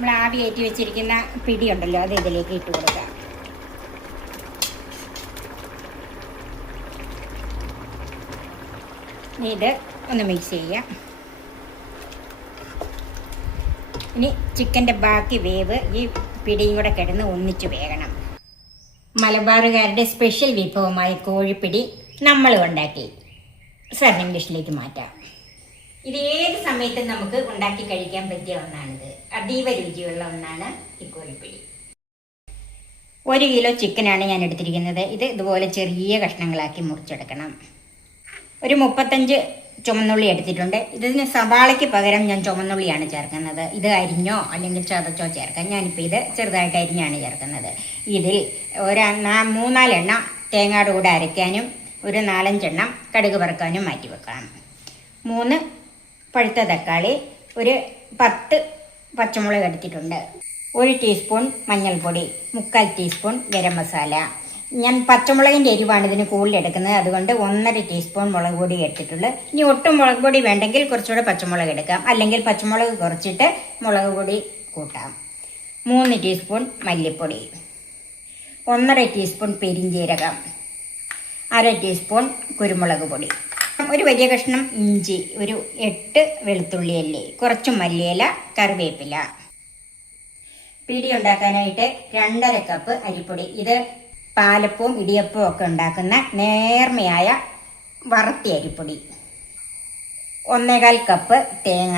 നമ്മൾ ആവി കയറ്റി വെച്ചിരിക്കുന്ന പിടി ഉണ്ടല്ലോ, അത് ഇതിലേക്ക് ഇട്ട് കൊടുക്കാം. ഇത് ഒന്ന് മിക്സ് ചെയ്യാം. ഇനി ചിക്കൻ്റെ ബാക്കി വേവ് ഈ പിടിയും കൂടെ കിടന്ന് ഒന്നിച്ച് വേകണം. മലബാറുകാരുടെ സ്പെഷ്യൽ വിഭവമായ കോഴിപ്പിടി നമ്മൾ ഉണ്ടാക്കി സർവിംഗ് ഡിഷിലേക്ക് മാറ്റാം. ഇത് ഏത് സമയത്തും നമുക്ക് ഉണ്ടാക്കി കഴിക്കാൻ പറ്റിയ ഒന്നാണിത്. അതീവ രുചിയുള്ള ഒന്നാണ് ഈ കോഴിപ്പിടി. 1 കിലോ ചിക്കനാണ് ഞാൻ എടുത്തിരിക്കുന്നത്. ഇത് ഇതുപോലെ ചെറിയ കഷ്ണങ്ങളാക്കി മുറിച്ചെടുക്കണം. ഒരു 35 ചുമന്നുള്ളി എടുത്തിട്ടുണ്ട്. ഇതിന് സവാളയ്ക്ക് പകരം ഞാൻ ചുമന്നുള്ളിയാണ് ചേർക്കുന്നത്. ഇത് അരിഞ്ഞോ അല്ലെങ്കിൽ ചതച്ചോ ചേർക്കാം. ഞാനിപ്പോൾ ഇത് ചെറുതായിട്ട് അരിഞ്ഞാണ് ചേർക്കുന്നത്. ഇതിൽ 3-4 എണ്ണം തേങ്ങയുടെ കൂടെ അരയ്ക്കാനും ഒരു 4-5 എണ്ണം കടുക് വറുക്കാനും മാറ്റി വെക്കാം. 3 പഴുത്ത തക്കാളി, ഒരു 10 പച്ചമുളക് എടുത്തിട്ടുണ്ട്. 1 ടീസ്പൂൺ മഞ്ഞൾപ്പൊടി, 1/4 ടീസ്പൂൺ ഗരം മസാല. ഞാൻ പച്ചമുളകിൻ്റെ എരിവാണ് ഇതിന് കൂടുതൽ എടുക്കുന്നത്, അതുകൊണ്ട് 1.5 ടീസ്പൂൺ മുളക് പൊടി എടുത്തിട്ടുള്ളൂ. ഇനി ഒട്ടും മുളക് പൊടി വേണ്ടെങ്കിൽ കുറച്ചുകൂടെ പച്ചമുളക് എടുക്കാം, അല്ലെങ്കിൽ പച്ചമുളക് കുറച്ചിട്ട് മുളക് പൊടി കൂട്ടാം. 3 ടീസ്പൂൺ മല്ലിപ്പൊടി, 1.5 ടീസ്പൂൺ പെരിഞ്ജീരകം, 1/2 ടീസ്പൂൺ കുരുമുളക് പൊടി, ഒരു വലിയ കഷ്ണം ഇഞ്ചി, ഒരു 8 വെളുത്തുള്ളി അല്ലി, കുറച്ച് മല്ലിയില, കറിവേപ്പില. പിടി ഉണ്ടാക്കാനായിട്ട് 2.5 കപ്പ് അരിപ്പൊടി. ഇത് പാലപ്പവും ഇടിയപ്പവും ഒക്കെ ഉണ്ടാക്കുന്ന നേർമയായ വറുത്ത അരിപ്പൊടി. 1/4 കപ്പ് തേങ്ങ.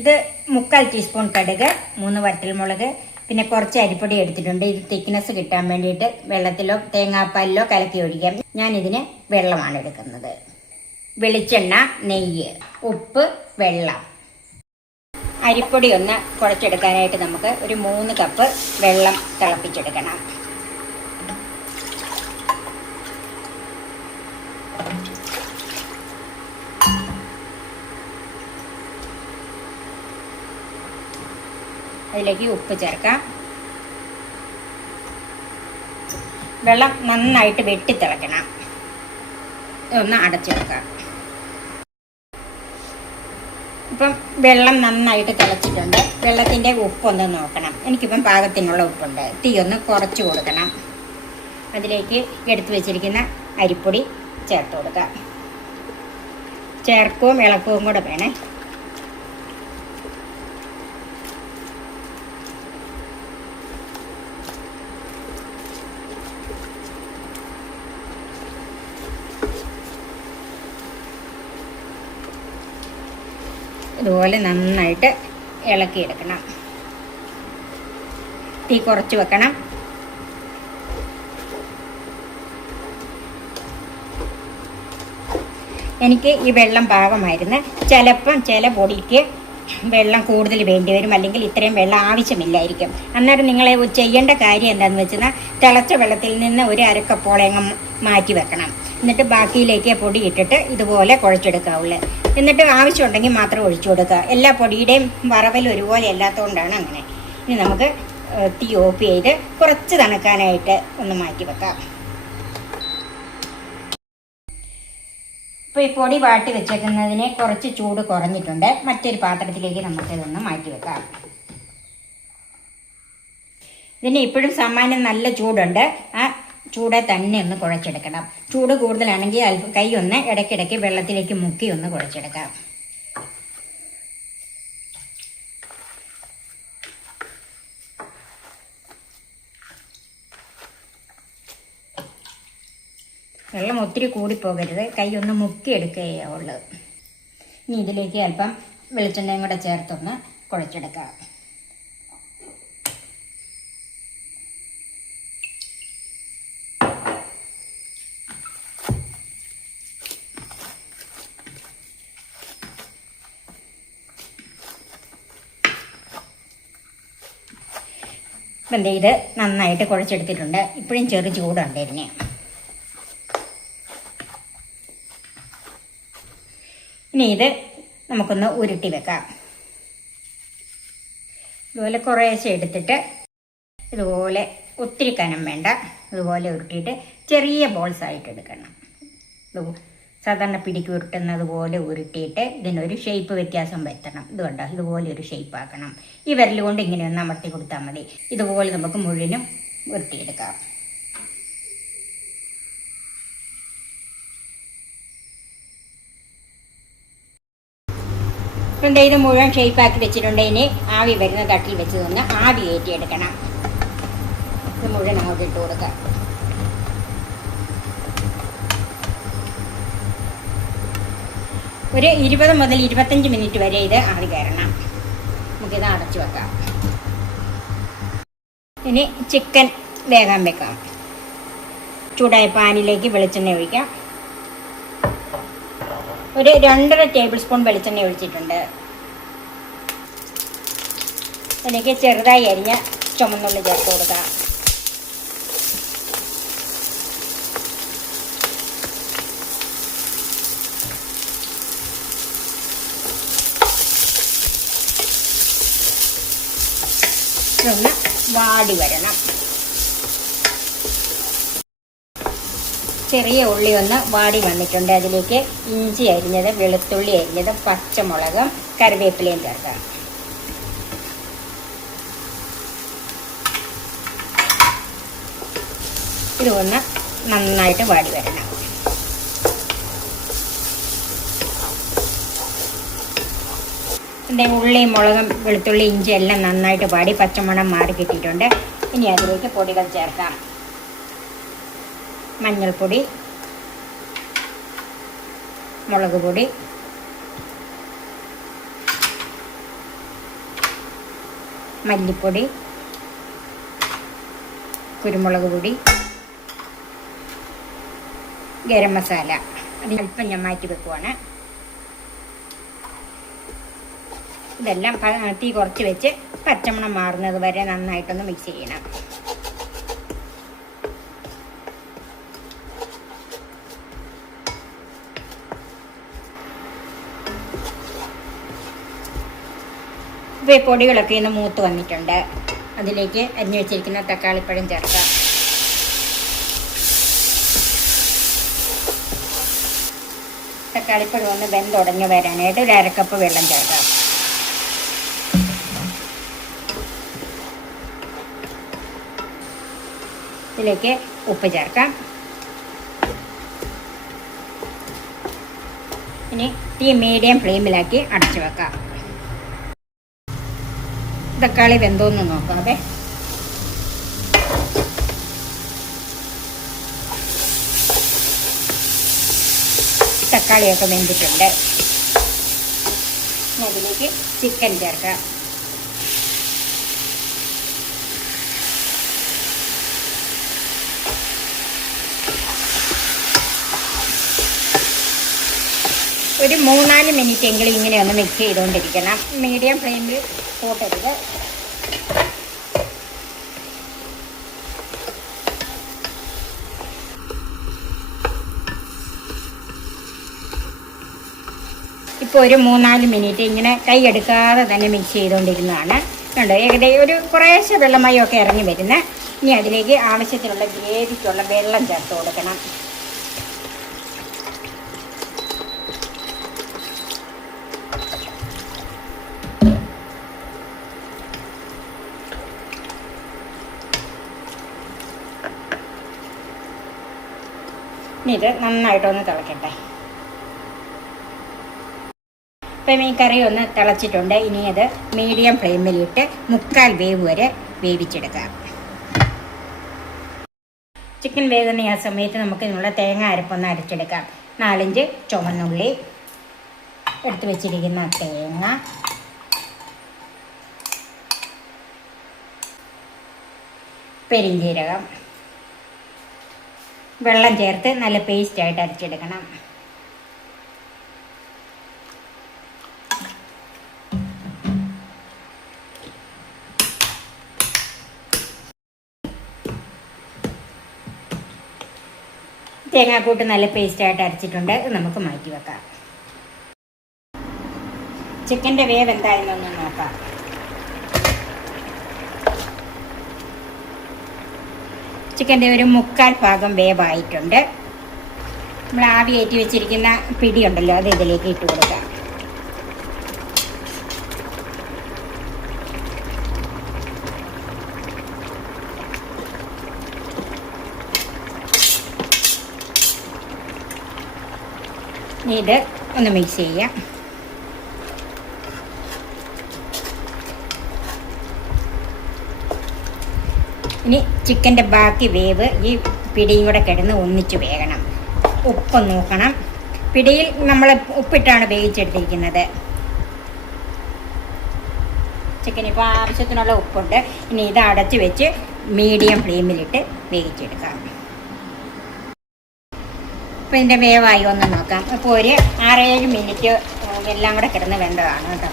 ഇത് 1/4 ടീസ്പൂൺ കടുക്, 3 വറ്റൽമുളക്, പിന്നെ കുറച്ച് അരിപ്പൊടി എടുത്തിട്ടുണ്ട്. ഇത് തിക്നെസ് കിട്ടാൻ വേണ്ടിയിട്ട് വെള്ളത്തിലോ തേങ്ങാപ്പാലിലോ കലക്കി ഒഴിക്കാം. ഞാനിതിന് വെള്ളമാണ് എടുക്കുന്നത്. വെളിച്ചെണ്ണ, നെയ്യ്, ഉപ്പ്, വെള്ളം. അരിപ്പൊടി ഒന്ന് കുഴച്ചെടുക്കാനായിട്ട് നമുക്ക് ഒരു 3 കപ്പ് വെള്ളം തിളപ്പിച്ചെടുക്കണം. അതിലേക്ക് ഉപ്പ് ചേർക്കാം. വെള്ളം നന്നായിട്ട് വെട്ടിത്തിളയ്ക്കണം. ഒന്ന് അടച്ചു വെക്കാം. ഇപ്പം വെള്ളം നന്നായിട്ട് തിളച്ചിട്ടുണ്ട്. വെള്ളത്തിൻ്റെ ഉപ്പൊന്ന് നോക്കണം. എനിക്കിപ്പം പാകത്തിനുള്ള ഉപ്പുണ്ട്. തീ ഒന്ന് കുറച്ച് കൊടുക്കണം. അതിലേക്ക് എടുത്തു വെച്ചിരിക്കുന്ന അരിപ്പൊടി ചേർത്ത് കൊടുക്കാം. ചേർക്കവും ഇളക്കവും കൂടെ വേണേ. ഇതുപോലെ നന്നായിട്ട് ഇളക്കിയെടുക്കണം. തീ കുറച്ച് വെക്കണം. എനിക്ക് ഈ വെള്ളം പാകമായിരുന്നു. ചിലപ്പം ചില പൊടിക്ക് വെള്ളം കൂടുതൽ വേണ്ടി വരും, അല്ലെങ്കിൽ ഇത്രയും വെള്ളം ആവശ്യമില്ലായിരിക്കും. അന്നേരം നിങ്ങളെ ചെയ്യേണ്ട കാര്യം എന്താണെന്ന് വെച്ചാൽ തിളച്ച വെള്ളത്തിൽ നിന്ന് ഒരു 1/2 കപ്പോളം മാറ്റി വെക്കണം. എന്നിട്ട് ബാക്കിയിലേക്ക് പൊടി ഇട്ടിട്ട് ഇതുപോലെ കുഴച്ചെടുക്കാവുള്ളൂ. എന്നിട്ട് ആവശ്യമുണ്ടെങ്കിൽ മാത്രം ഒഴിച്ചു കൊടുക്കുക. എല്ലാ പൊടിയുടെയും വറവൽ ഒരുപോലെ അല്ലാത്തതുകൊണ്ടാണ് അങ്ങനെ. ഇനി നമുക്ക് തീ ഓഫ് ചെയ്ത് കുറച്ച് തണുക്കാനായിട്ട് ഒന്ന് മാറ്റി വെക്കാം. ഇപ്പോൾ ഈ പൊടി വാട്ടി വെച്ചേക്കുന്നതിന് കുറച്ച് ചൂട് കുറഞ്ഞിട്ടുണ്ട്. മറ്റൊരു പാത്രത്തിലേക്ക് നമുക്കിതൊന്ന് മാറ്റി വെക്കാം. ഇതിന് ഇപ്പോഴും സാമാന്യം നല്ല ചൂടുണ്ട്. ആ ചൂടെ തന്നെ ഒന്ന് കുഴച്ചെടുക്കണം. ചൂട് കൂടുതലാണെങ്കിൽ അല്പം കൈ ഒന്ന് ഇടയ്ക്കിടയ്ക്ക് വെള്ളത്തിലേക്ക് മുക്കി ഒന്ന് കുഴച്ചെടുക്കാം. വെള്ളം ഒത്തിരി കൂടിപ്പോകരുത്. കൈ ഒന്ന് മുക്കിയെടുക്കുകയുള്ളൂ. ഇനി ഇതിലേക്ക് അല്പം വെളിച്ചെണ്ണയും കൂടെ ചേർത്തൊന്ന് കുഴച്ചെടുക്കാം. അപ്പം ഇത് നന്നായിട്ട് കുഴച്ചെടുത്തിട്ടുണ്ട്. ഇപ്പോഴും ചെറു ചൂടുണ്ട് ഇതിന്. ഇനി ഇത് നമുക്കൊന്ന് ഉരുട്ടി വെക്കാം. ഇതുപോലെ കുറേശ്ശെ എടുത്തിട്ട് ഇതുപോലെ ഒത്തിരി കനം വേണ്ട, ഇതുപോലെ ഉരുട്ടിയിട്ട് ചെറിയ ബോൾസ് ആയിട്ട് എടുക്കണം. സാധാരണ പിടിക്ക് ഉരുട്ടുന്നത് പോലെ ഉരുട്ടിയിട്ട് ഇതിനൊരു ഷേപ്പ് വ്യത്യാസം വരുത്തണം. ഇതുകൊണ്ടോ ഇതുപോലെ ഒരു ഷേപ്പ് ആക്കണം. ഈ വിരൽ കൊണ്ട് ഇങ്ങനെ ഒന്ന് അമർത്തി കൊടുത്താൽ മതി. ഇതുപോലെ നമുക്ക് മുഴുവനും ഉരുട്ടിയെടുക്കാം. ഇത് മുഴുവൻ ഷേപ്പാക്കി വെച്ചിട്ടുണ്ട്. ഇനി ആവി വരുന്ന തട്ടിൽ വെച്ച് നിന്ന് ആവി കയറ്റിയെടുക്കണം. ഇത് മുഴുവൻ അങ്ങോട്ട് ഇട്ട് കൊടുക്കാം. ഒരു 20 മുതൽ 25 മിനിറ്റ് വരെ ഇത് ആവി കയറണം. നമുക്കിത് അടച്ചു വെക്കാം. ഇനി ചിക്കൻ വേകാൻ വെക്കാം. ചൂടായ പാനിലേക്ക് വെളിച്ചെണ്ണ ഒഴിക്കാം. ഒരു 2.5 ടേബിൾ സ്പൂൺ വെളിച്ചെണ്ണ ഒഴിച്ചിട്ടുണ്ട്. അതിലേക്ക് ചെറുതായി അരിഞ്ഞ ചുമന്നുള്ളി ചേർത്ത് കൊടുക്കാം. ഒന്ന് വാടി വരണം. ചെറിയ ഉള്ളി ഒന്ന് വാടി വന്നിട്ടുണ്ട്. അതിലേക്ക് ഇഞ്ചി അരിഞ്ഞത്, വെളുത്തുള്ളി അരിഞ്ഞത്, പച്ചമുളകും കറിവേപ്പിലയും ചേർക്കാം. ഇതൊന്ന് നന്നായിട്ട് വാടി വരണം. എൻ്റെ ഉള്ളിയും മുളകും വെളുത്തുള്ളി ഇഞ്ചി എല്ലാം നന്നായിട്ട് വാടി പച്ചമണം മാറി കിട്ടിയിട്ടുണ്ട്. ഇനി അതിലേക്ക് പൊടികൾ ചേർക്കാം. മഞ്ഞൾപ്പൊടി, മുളക് പൊടി, മല്ലിപ്പൊടി, കുരുമുളക് പൊടി, ഗരം മസാല. അതിനല്പം ഞാൻ മാറ്റി വെക്കുവാണ്. ഇതെല്ലാം തീ കുറച്ച് വെച്ച് പച്ചമണം മാറുന്നത് വരെ നന്നായിട്ടൊന്ന് മിക്സ് ചെയ്യണം. ഇപ്പോൾ ഈ പൊടികളൊക്കെ ഇന്ന് മൂത്ത് വന്നിട്ടുണ്ട്. അതിലേക്ക് അരിഞ്ഞു വെച്ചിരിക്കുന്ന തക്കാളിപ്പഴം ചേർക്കാം. തക്കാളിപ്പഴം ഒന്ന് വെന്തുടഞ്ഞ് വരാനായിട്ട് ഒരു 1/2 കപ്പ് വെള്ളം ചേർക്കാം. ഇതിലേക്ക് ഉപ്പ് ചേർക്കാം. ഇനി തീ മീഡിയം ഫ്ലെയിമിലാക്കി അടച്ചു വെക്കാം. തക്കാളി വെന്തോന്ന് നോക്കാതെ തക്കാളിയൊക്കെ വെന്തിട്ടുണ്ട്. അതിലേക്ക് ചിക്കൻ ചേർക്കാം. ഒരു 3-4 മിനിറ്റ് എങ്കിലും ഇങ്ങനെ ഒന്ന് മിക്സ് ചെയ്തുകൊണ്ടിരിക്കണം. മീഡിയം ഫ്ലെയിമിൽ കൂട്ടരുത്. ഇപ്പോൾ ഒരു 3-4 മിനിറ്റ് ഇങ്ങനെ കൈ എടുക്കാതെ തന്നെ മിക്സ് ചെയ്തുകൊണ്ടിരുന്നതാണ്. കണ്ടോ, ഏകദേശം ഒരു കുറേശ്ശെ വെള്ളമയമൊക്കെ ഇറങ്ങി വരുന്നത്. ഇനി അതിലേക്ക് ആവശ്യത്തിനുള്ള ഗ്രേവിക്കുള്ള വെള്ളം ചേർത്ത് കൊടുക്കണം. ഇനി ഇത് നന്നായിട്ടൊന്ന് തിളക്കട്ടെ. ഇപ്പം ഈ കറി ഒന്ന് തിളച്ചിട്ടുണ്ട്. ഇനി അത് മീഡിയം ഫ്ലെയിമിലിട്ട് 3/4 വേവ് വരെ വേവിച്ചെടുക്കാം. ചിക്കൻ വേകുന്ന ആ സമയത്ത് നമുക്ക് ഇതിനുള്ള തേങ്ങ അരപ്പൊന്ന് അരച്ചെടുക്കാം. 4-5 ചുവന്നുള്ളി, എടുത്ത് വെച്ചിരിക്കുന്ന തേങ്ങ, പെരിഞ്ജീരകം, വെള്ളം ചേർത്ത് നല്ല പേസ്റ്റായിട്ട് അരച്ചെടുക്കണം. തേങ്ങാക്കൂട്ട് നല്ല പേസ്റ്റായിട്ട് അരച്ചിട്ടുണ്ട്. നമുക്ക് മാറ്റി വെക്കാം. ചിക്കൻ്റെ വേവ് എന്തായെന്നൊന്ന് നോക്കാം. ചിക്കൻ്റെ ഒരു 3/4 ഭാഗം വേവായിട്ടുണ്ട്. നമ്മൾ ആവി കയറ്റി വെച്ചിരിക്കുന്ന പിടി ഉണ്ടല്ലോ, അത് ഇതിലേക്ക് ഇട്ട് കൊടുക്കാം. ഇത് ഒന്ന് മിക്സ് ചെയ്യാം. ഇനി ചിക്കൻ്റെ ബാക്കി വേവ് ഈ പിടിയും കൂടെ കിടന്ന് ഒന്നിച്ച് വേകണം. ഉപ്പ് നോക്കണം. പിടിയിൽ നമ്മൾ ഉപ്പിട്ടാണ് വേവിച്ചെടുത്തിരിക്കുന്നത്. ചിക്കൻ ഇപ്പോൾ ആവശ്യത്തിനുള്ള ഉപ്പുണ്ട്. ഇനി ഇത് അടച്ച് വെച്ച് മീഡിയം ഫ്ലെയിമിലിട്ട് വേവിച്ചെടുക്കാം. അപ്പോൾ ഇതിൻ്റെ വേവായി ഒന്ന് നോക്കാം. അപ്പോൾ ഒരു 6-7 മിനിറ്റ് എല്ലാം കൂടെ കിടന്ന് വെന്തതാണ് കേട്ടോ.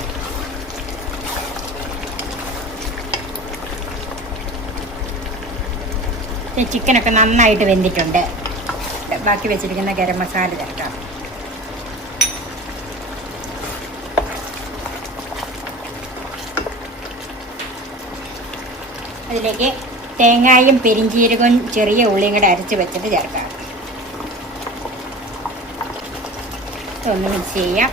ചിക്കനൊക്കെ നന്നായിട്ട് വെന്തിട്ടുണ്ട്. ബാക്കി വെച്ചിരിക്കുന്ന ഗരം മസാല ചേർക്കാം. അതിലേക്ക് തേങ്ങായും പെരിഞ്ചീരകവും ചെറിയ ഉള്ളിയും കൂടെ അരച്ച് വെച്ചിട്ട് ചേർക്കാം. ഒന്ന് മിക്സ് ചെയ്യാം.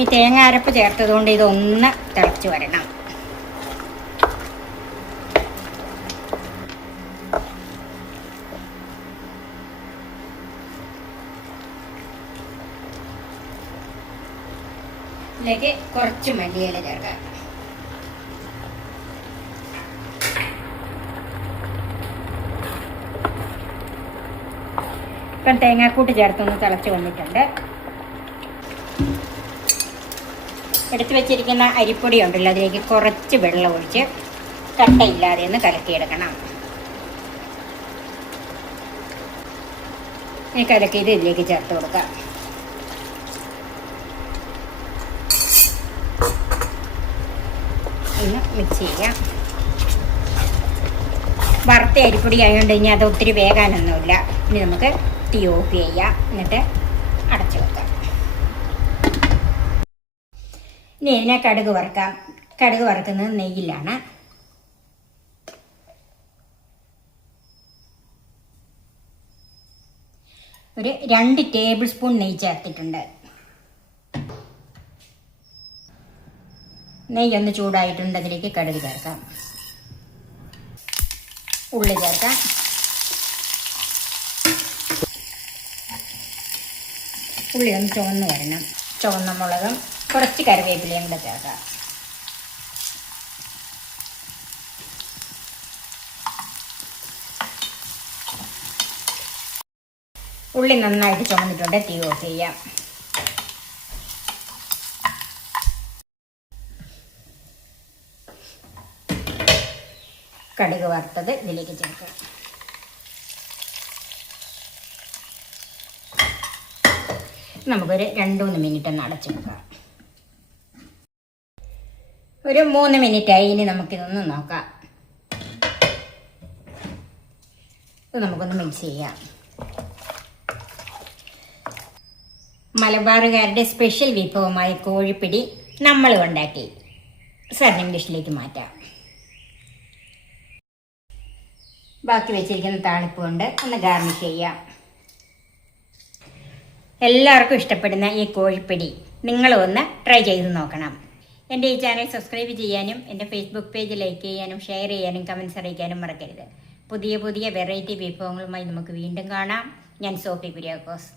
ഈ തേങ്ങ അരപ്പ് ചേർത്തതുകൊണ്ട് ഇതൊന്ന് തിളച്ച് വരണം. ഇതിലേക്ക് കുറച്ച് മല്ലിയില ചേർക്കാം. ഇപ്പം തേങ്ങാക്കൂട്ട് ചേർത്തൊന്ന് തിളച്ച് വന്നിട്ടുണ്ട്. എടുത്ത് വെച്ചിരിക്കുന്ന അരിപ്പൊടി ഉണ്ടല്ലോ, അതിലേക്ക് കുറച്ച് വെള്ളം ഒഴിച്ച് കട്ടയില്ലാതെ ഒന്ന് കലക്കിയെടുക്കണം. ഇനി കലക്കിയത് ഇതിലേക്ക് ചേർത്ത് കൊടുക്കാം. ഒന്ന് മിക്സ് ചെയ്യാം. വറുത്ത അരിപ്പൊടി ആയതുകൊണ്ട് ഇനി അത് ഒത്തിരി വേകാനൊന്നുമില്ല. ഇനി നമുക്ക് തീ ഓഫ് ചെയ്യാം. എന്നിട്ട് അടച്ചു വെക്കാം. ഇനി ഇതിനെ കടുക് വറുക്കാം. കടുക് വറുക്കുന്നത് നെയ്യിലാണ്. ഒരു 2 ടേബിൾ സ്പൂൺ നെയ്യ് ചേർത്തിട്ടുണ്ട്. നെയ്യ് ഒന്ന് ചൂടായിട്ടുണ്ട്. അതിലേക്ക് കടുക് ചേർക്കാം. ഉള്ളി ചേർക്കാം. ഉള്ളി ഒന്ന് ചുവന്ന് വരണം. ചുവന്ന മുളകും കുറച്ച് കറിവേപ്പിലയും കൂടെ ചേർക്കാം. ഉള്ളി നന്നായിട്ട് ചുമന്നിട്ടുണ്ട്. തീ ഓഫ് ചെയ്യാം. കടുക് വറുത്തത് ഇതിലേക്ക് ചേർക്കാം. നമുക്കൊരു 2-3 മിനിറ്റ് ഒന്ന് അടച്ചു വെക്കാം. ഒരു 3 മിനിറ്റായി. ഇനി നമുക്കിതൊന്ന് നോക്കാം. ഇത് നമുക്കൊന്ന് മിക്സ് ചെയ്യാം. മലബാറുകാരുടെ സ്പെഷ്യൽ വിഭവമായ കോഴിപ്പിടി നമ്മൾ ഉണ്ടാക്കി സർവിംഗ് ഡിഷിലേക്ക് മാറ്റാം. ബാക്കി വെച്ചിരിക്കുന്ന താളിപ്പ് കൊണ്ട് ഒന്ന് ഗാർണിഷ് ചെയ്യാം. എല്ലാവർക്കും ഇഷ്ടപ്പെടുന്ന ഈ കോഴിപ്പിടി നിങ്ങളും ഒന്ന് ട്രൈ ചെയ്ത് നോക്കണം. എൻ്റെ ഈ ചാനൽ സബ്സ്ക്രൈബ് ചെയ്യാനും എൻ്റെ ഫേസ്ബുക്ക് പേജ് ലൈക്ക് ചെയ്യാനും ഷെയർ ചെയ്യാനും കമൻറ്റ്സ് അറിയിക്കാനും മറക്കരുത്. പുതിയ പുതിയ വെറൈറ്റി വിഭവങ്ങളുമായി നമുക്ക് വീണ്ടും കാണാം. ഞാൻ സോഫി കുര്യാക്കോസ്.